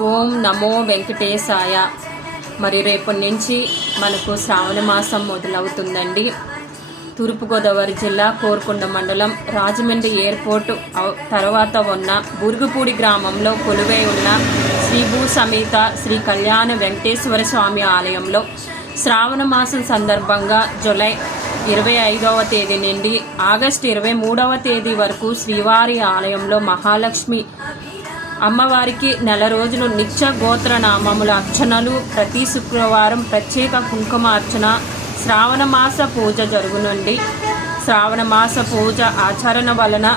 ఓం నమో వెంకటేశాయ. మరి రేపటి నుంచి మనకు శ్రావణ మాసం మొదలవుతుందండి. తూర్పుగోదావరి జిల్లా కోరుకొండ మండలం రాజమండ్రి ఎయిర్పోర్ట్ తర్వాత ఉన్న బురుగుపూడి గ్రామంలో కొలువై ఉన్న శ్రీభూ సమేత శ్రీ కళ్యాణ వెంకటేశ్వర స్వామి ఆలయంలో శ్రావణ మాసం సందర్భంగా జూలై 25వ తేదీ నుండి ఆగస్టు 23వ తేదీ వరకు శ్రీవారి ఆలయంలో మహాలక్ష్మి అమ్మవారికి నెల రోజులు నిత్య గోత్ర నామముల అర్చనలు, ప్రతి శుక్రవారం ప్రత్యేక కుంకుమ అర్చన, శ్రావణ మాస పూజ జరుగునుండి. శ్రావణ మాస పూజ ఆచరణ వలన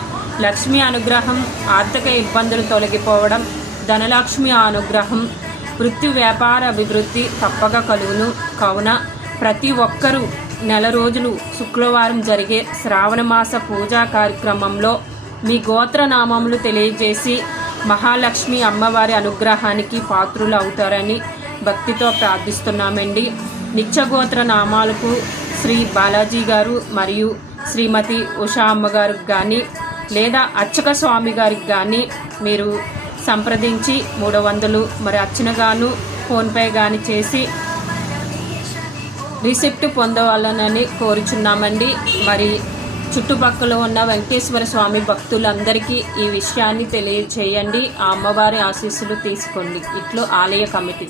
లక్ష్మీ అనుగ్రహం, ఆర్థిక ఇబ్బందులు తొలగిపోవడం, ధనలక్ష్మి అనుగ్రహం, వృత్తి వ్యాపార అభివృద్ధి తప్పక కలుగును. కావున ప్రతి ఒక్కరూ నెల రోజులు శుక్రవారం జరిగే శ్రావణ మాస పూజా కార్యక్రమంలో మీ గోత్రనామములు తెలియజేసి మహాలక్ష్మి అమ్మవారి అనుగ్రహానికి పాత్రులు అవుతారని భక్తితో ప్రార్థిస్తున్నామండి. నిత్యగోత్ర నామాలకు శ్రీ బాలాజీ గారు మరియు శ్రీమతి ఉషా అమ్మగారికి కానీ లేదా అర్చక స్వామి గారికి కానీ మీరు సంప్రదించి 300 మరి అర్చనగాను ఫోన్పే కానీ చేసి రిసిప్ట్ పొందవాలనని కోరుచున్నామండి. మరి చుట్టుపక్కల ఉన్న వెంకటేశ్వర స్వామి భక్తులందరికీ ఈ విషయాన్ని తెలియచేయండి. ఆ అమ్మవారి ఆశీస్సులు తీసుకోండి. ఇట్లు ఆలయ కమిటీ.